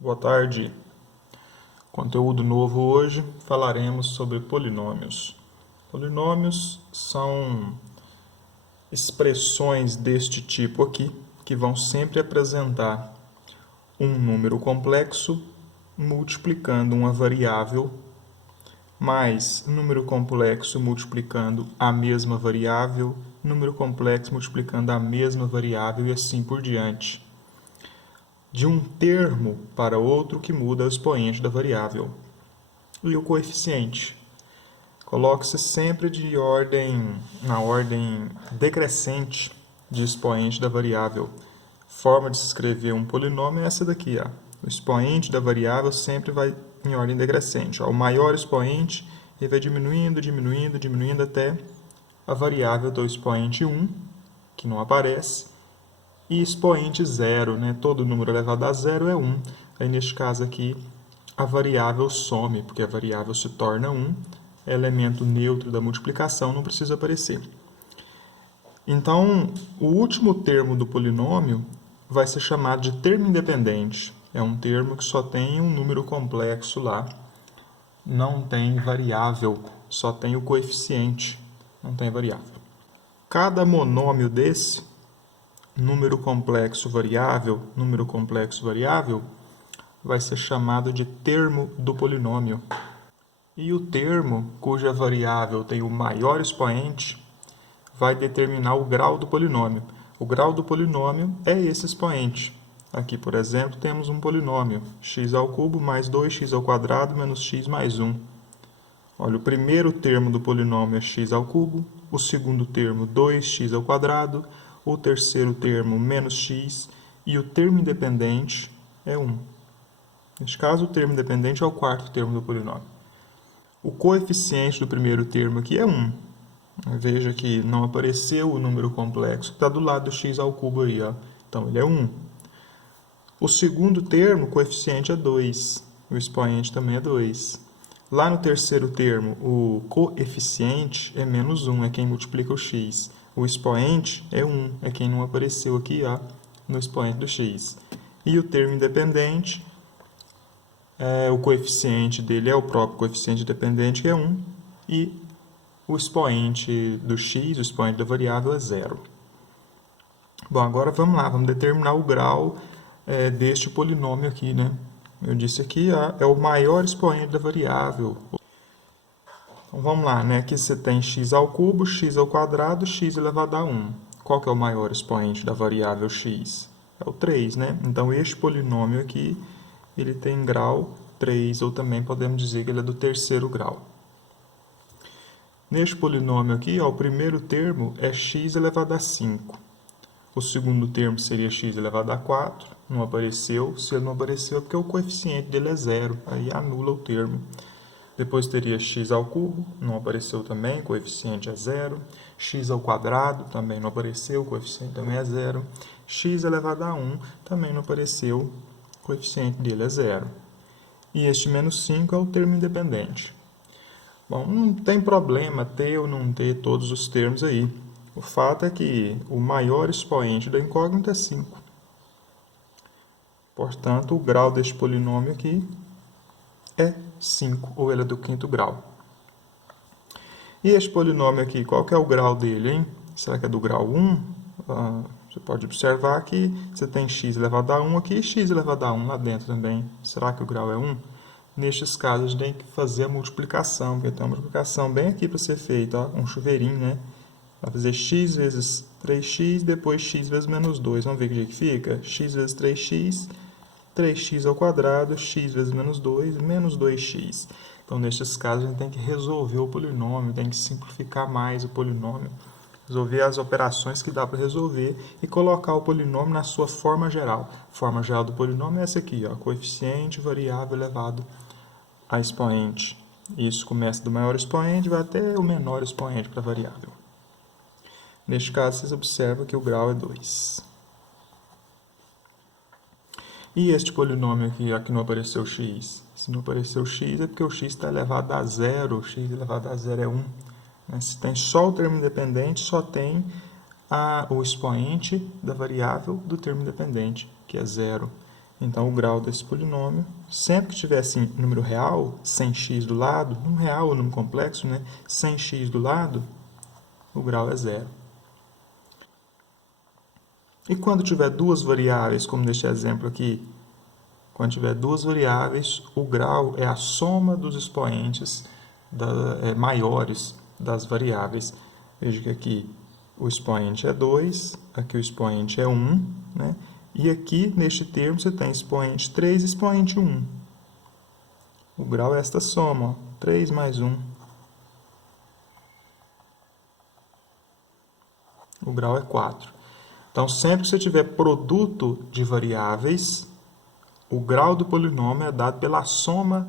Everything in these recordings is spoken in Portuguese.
Boa tarde. Conteúdo novo hoje, falaremos sobre polinômios. Polinômios são expressões deste tipo aqui, que vão sempre apresentar um número complexo multiplicando uma variável, mais número complexo multiplicando a mesma variável, número complexo multiplicando a mesma variável e assim por diante. De um termo para outro que muda o expoente da variável. E o coeficiente? Coloque-se sempre na ordem decrescente de expoente da variável. Forma de se escrever um polinômio é essa daqui. Ó. O expoente da variável sempre vai em ordem decrescente. Ó. O maior expoente ele vai diminuindo, diminuindo, diminuindo até a variável do expoente 1, que não aparece, e expoente zero, né? Todo número elevado a zero é 1. Aí, neste caso aqui, a variável some, porque a variável se torna 1, é elemento neutro da multiplicação, não precisa aparecer. Então, o último termo do polinômio vai ser chamado de termo independente. É um termo que só tem um número complexo lá, não tem variável, só tem o coeficiente, não tem variável. Cada monômio desse, número complexo variável, vai ser chamado de termo do polinômio. E o termo cuja variável tem o maior expoente vai determinar o grau do polinômio. O grau do polinômio é esse expoente. Aqui, por exemplo, temos um polinômio, x ao cubo mais 2x ao quadrado menos x mais 1. Olha, o primeiro termo do polinômio é x ao cubo, o segundo termo 2x ao quadrado, o terceiro termo menos x e o termo independente é 1. Neste caso, o termo independente é o quarto termo do polinômio. O coeficiente do primeiro termo aqui é 1. Veja que não apareceu o número complexo que está do lado do x ao cubo aí, ó. Então ele é 1. O segundo termo, o coeficiente é 2. O expoente também é 2. Lá no terceiro termo, o coeficiente é menos 1, é quem multiplica o x. O expoente é 1, é quem não apareceu aqui, ó, no expoente do x. E o termo independente, o coeficiente dele é o próprio coeficiente dependente, que é 1, e o expoente do x, o expoente da variável, é 0. Bom, agora vamos lá, vamos determinar o grau deste polinômio aqui, né? Eu disse aqui, é o maior expoente da variável. Então vamos lá, né? Aqui você tem x ao cubo, x ao quadrado, x elevado a 1. Qual que é o maior expoente da variável x? É o 3, né? Então este polinômio aqui, ele tem grau 3, ou também podemos dizer que ele é do terceiro grau. Neste polinômio aqui, ó, o primeiro termo é x elevado a 5. O segundo termo seria x elevado a 4. Não apareceu. Se ele não apareceu é porque o coeficiente dele é 0. Aí anula o termo. Depois teria x ao cubo. Não apareceu também. O coeficiente é 0. X ao quadrado. Também não apareceu. O coeficiente também é 0. X elevado a 1. Também não apareceu. O coeficiente dele é 0. E este menos 5 é o termo independente. Bom, não tem problema ter ou não ter todos os termos aí. O fato é que o maior expoente da incógnita é 5. Portanto, o grau deste polinômio aqui é 5, ou ele é do quinto grau. E este polinômio aqui, qual que é o grau dele, hein? Será que é do grau 1? Você pode observar que você tem x elevado a 1 aqui e x elevado a 1 lá dentro também. Será que o grau é 1? Nestes casos, a gente tem que fazer a multiplicação, porque tem uma multiplicação bem aqui para ser feita, ó, um chuveirinho, né? Vai fazer x vezes 3x, depois x vezes menos 2. Vamos ver que jeito que fica? X vezes 3x, 3x ao quadrado, x vezes menos 2, menos 2x. Então, nestes casos, a gente tem que resolver o polinômio, tem que simplificar mais o polinômio, resolver as operações que dá para resolver e colocar o polinômio na sua forma geral. A forma geral do polinômio é essa aqui, ó, coeficiente variável elevado a expoente. Isso começa do maior expoente e vai até o menor expoente para a variável. Neste caso, vocês observam que o grau é 2. E este polinômio aqui não apareceu x? Se não apareceu x, é porque o x está elevado a 0. X elevado a 0 é 1. Se tem só o termo independente, só tem o expoente da variável do termo independente, que é 0. Então, o grau desse polinômio, sempre que tiver assim, número real, sem x do lado, número real ou número complexo, né? Sem x do lado, o grau é zero. E quando tiver duas variáveis, como neste exemplo aqui, quando tiver duas variáveis, o grau é a soma dos expoentes maiores das variáveis. Veja que aqui o expoente é 2, aqui o expoente é 1, né? E aqui, neste termo, você tem expoente 3 e expoente 1. O grau é esta soma, ó, 3 mais 1. O grau é 4. Então, sempre que você tiver produto de variáveis, o grau do polinômio é dado pela soma,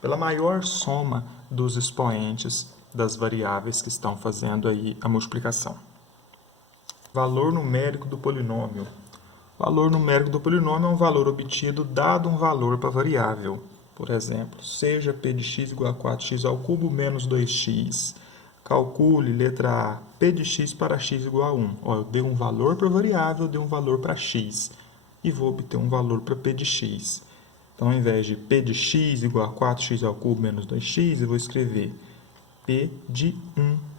pela maior soma dos expoentes das variáveis que estão fazendo aí a multiplicação. Valor numérico do polinômio. O valor numérico do polinômio é um valor obtido dado um valor para a variável. Por exemplo, seja p de x igual a 4x ao cubo menos 2x. Calcule, letra A, p de x para x igual a 1. Ó, eu dei um valor para a variável, eu dei um valor para x. E vou obter um valor para p de x. Então, ao invés de p de x igual a 4x ao cubo menos 2x, eu vou escrever p de 1.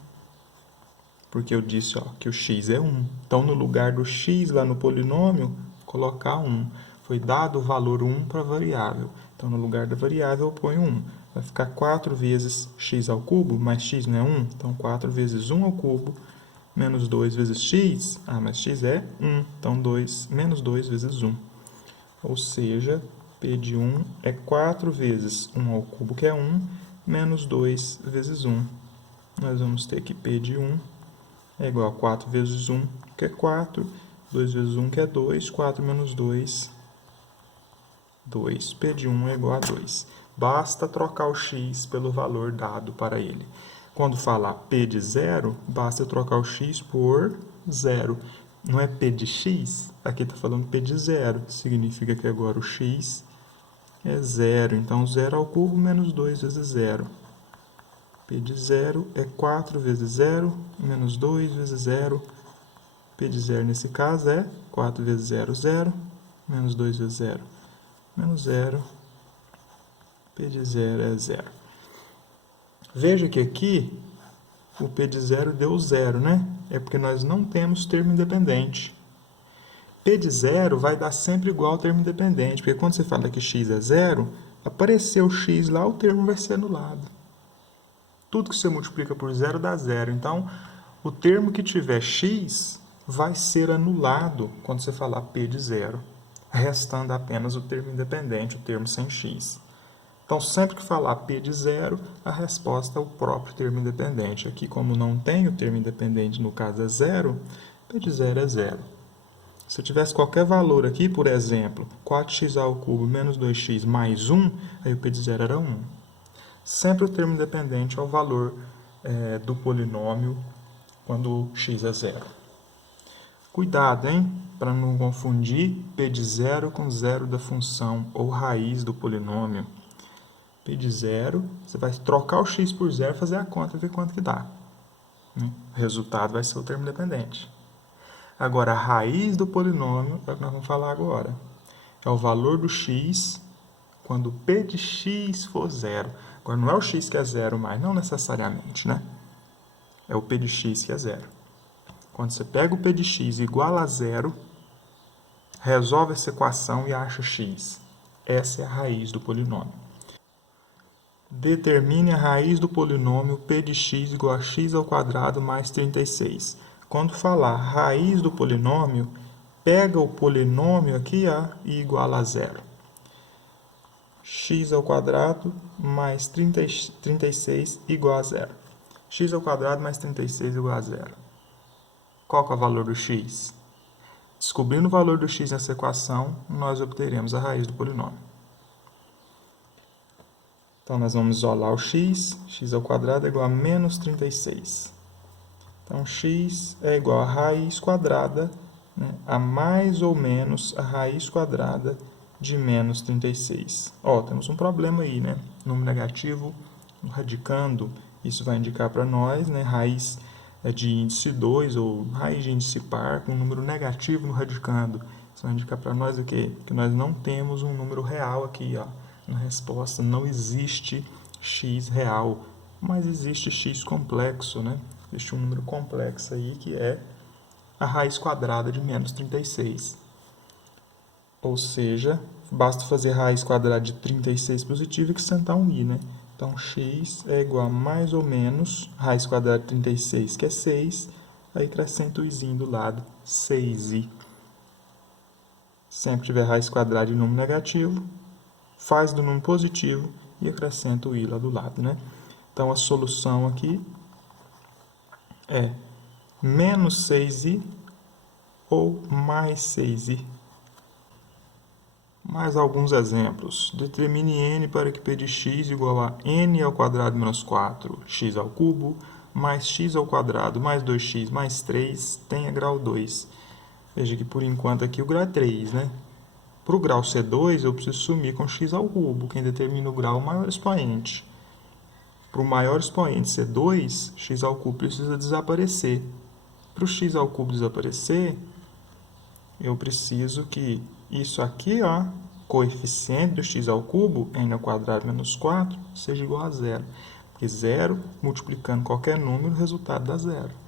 Porque eu disse que o x é 1. Então, no lugar do x lá no polinômio, colocar 1. Foi dado o valor 1 para a variável. Então, no lugar da variável, eu ponho 1. Vai ficar 4 vezes x ao cubo, mas x não é 1. Então, 4 vezes 1 ao cubo, menos 2 vezes x. Mas x é 1. Então, menos 2 vezes 1. Ou seja, p de 1 é 4 vezes 1 ao cubo, que é 1, menos 2 vezes 1. Nós vamos ter que p de 1 é igual a 4 vezes 1, que é 4. 2 vezes 1, que é 2. 4 menos 2, 2. P de 1 é igual a 2. Basta trocar o x pelo valor dado para ele. Quando falar p de 0, basta trocar o x por 0. Não é p de x? Aqui está falando p de 0. Significa que agora o x é 0. Então, 0 ao cubo menos 2 vezes 0. P de 0 é 4 vezes 0, menos 2 vezes 0. P de 0, nesse caso, é 4 vezes 0, 0. Menos 2 vezes 0, menos 0. P de 0 é 0. Veja que aqui, o P de 0 deu 0, né? É porque nós não temos termo independente. P de 0 vai dar sempre igual ao termo independente, porque quando você fala que x é 0, apareceu x lá, o termo vai ser anulado. Tudo que você multiplica por 0 dá 0. Então, o termo que tiver x vai ser anulado quando você falar p de 0, restando apenas o termo independente, o termo sem x. Então, sempre que falar p de 0, a resposta é o próprio termo independente. Aqui, como não tem o termo independente, no caso é 0, p de 0 é 0. Se eu tivesse qualquer valor aqui, por exemplo, 4x ao cubo menos 2x mais 1, aí o p de 0 era 1. Sempre o termo independente é o valor do polinômio quando x é 0. Cuidado, hein? Para não confundir p de 0 com zero da função ou raiz do polinômio. P de 0, você vai trocar o x por 0, fazer a conta e ver quanto que dá. O resultado vai ser o termo independente. Agora, a raiz do polinômio é o que nós vamos falar agora. É o valor do x quando p de x for 0. Agora, não é o x que é 0 mais, não necessariamente, né? É o p de x que é 0. Quando você pega o p de x igual a 0, resolve essa equação e acha x. Essa é a raiz do polinômio. Determine a raiz do polinômio p de x igual a x ao quadrado mais 36. Quando falar raiz do polinômio, pega o polinômio aqui e iguala a 0. X ao quadrado mais 36 igual a 0. X ao quadrado mais 36 igual a 0. Qual que é o valor do x? Descobrindo o valor do x nessa equação, nós obteremos a raiz do polinômio. Então, nós vamos isolar o x. X ao quadrado é igual a menos 36. Então, x é igual a raiz quadrada, né, a mais ou menos a raiz quadrada de menos 36. Temos um problema aí, né? Número negativo radicando, isso vai indicar para nós, né? Raiz de índice 2 ou raiz de índice par com número negativo no radicando. Isso vai indicar para nós o quê? Que nós não temos um número real aqui, ó. Na resposta não existe x real, mas existe x complexo, né? Existe um número complexo aí que é a raiz quadrada de menos 36. Ou seja, basta fazer raiz quadrada de 36 positivo e acrescentar um i, né? Então, x é igual a mais ou menos raiz quadrada de 36, que é 6, aí acrescenta o izinho do lado, 6i. Sempre que tiver raiz quadrada de número negativo, faz do número positivo e acrescenta o i lá do lado, né? Então, a solução aqui é menos 6i ou mais 6i. Mais alguns exemplos. Determine n para que p de x igual a n ao quadrado menos 4x ao cubo, mais x ao quadrado, mais 2x, mais 3, tenha grau 2. Veja que, por enquanto, aqui o grau é 3, né? Para o grau ser 2, eu preciso sumir com x ao cubo. Quem determina o grau é o maior expoente. Para o maior expoente ser 2, x ao cubo precisa desaparecer. Para o x ao cubo desaparecer, eu preciso que isso aqui, ó, coeficiente do x ao cubo, n ao quadrado menos 4, seja igual a zero. Porque 0, multiplicando qualquer número, o resultado dá zero.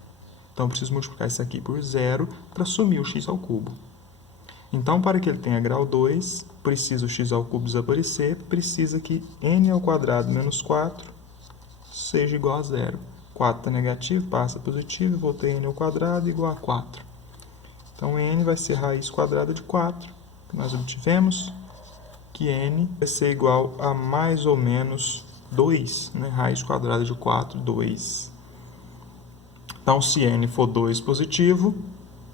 Então, eu preciso multiplicar isso aqui por zero para sumir o x ao cubo. Então, para que ele tenha grau 2, precisa o x ao cubo desaparecer, precisa que n ao quadrado menos 4 seja igual a zero. 4 está negativo, passa positivo, voltei n ao quadrado igual a 4. Então, n vai ser raiz quadrada de 4, que nós obtivemos, que n vai ser igual a mais ou menos 2, né? Raiz quadrada de 4, 2. Então, se n for 2 positivo,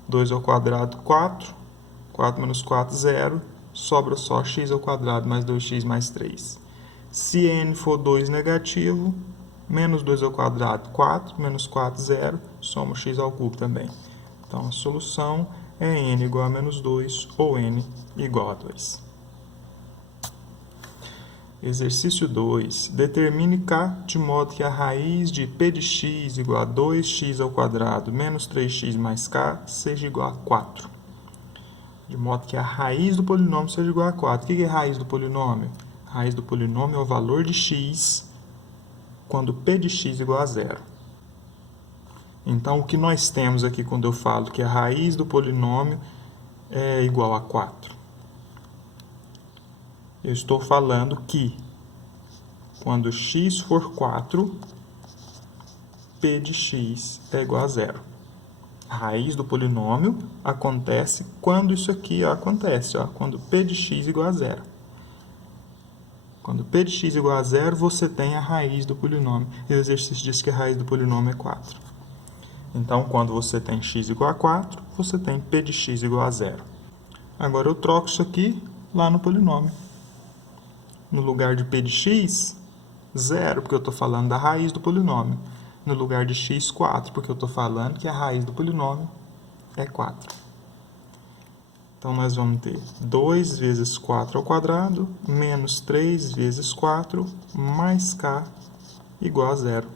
2 ao quadrado, 4. 4 menos 4, 0. Sobra só x ao quadrado mais 2x mais 3. Se n for 2 negativo, menos 2 ao quadrado, 4. Menos 4, 0. Soma x ao cubo também. Então, a solução é n igual a menos 2 ou n igual a 2. Exercício 2. Determine k de modo que a raiz de p de x igual a 2x ao quadrado menos 3x mais k seja igual a 4. De modo que a raiz do polinômio seja igual a 4. O que é a raiz do polinômio? A raiz do polinômio é o valor de x quando p de x igual a 0. Então, o que nós temos aqui quando eu falo que a raiz do polinômio é igual a 4? Eu estou falando que quando x for 4, p de x é igual a 0. A raiz do polinômio acontece quando isso aqui acontece, quando p de x igual a 0. Quando p de x igual a 0, você tem a raiz do polinômio. E o exercício diz que a raiz do polinômio é 4. Então, quando você tem x igual a 4, você tem p de x igual a 0. Agora, eu troco isso aqui lá no polinômio. No lugar de p de x, 0, porque eu estou falando da raiz do polinômio. No lugar de x, 4, porque eu estou falando que a raiz do polinômio é 4. Então, nós vamos ter 2 vezes 4 ao quadrado, menos 3 vezes 4, mais k, igual a 0.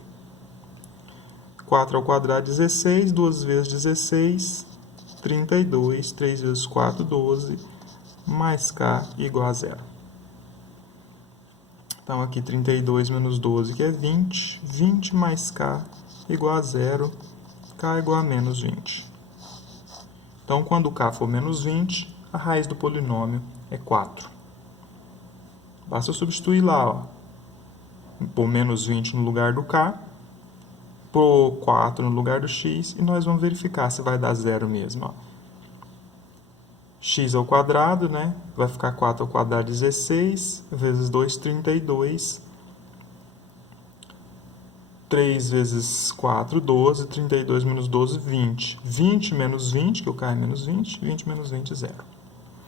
4 ao quadrado, 16, 2 vezes 16, 32, 3 vezes 4, 12, mais k igual a 0. Então, aqui 32 menos 12, que é 20, 20 mais k igual a 0, k igual a menos 20. Então, quando k for menos 20, a raiz do polinômio é 4. Basta eu substituir lá, pôr menos 20 no lugar do k, pôr 4 no lugar do x, e nós vamos verificar se vai dar 0 mesmo. X ao quadrado, né? Vai ficar 4 ao quadrado, 16, vezes 2, 32. 3 vezes 4, 12. 32 menos 12, 20. 20 menos 20, que o k é menos 20. 20 menos 20, 0.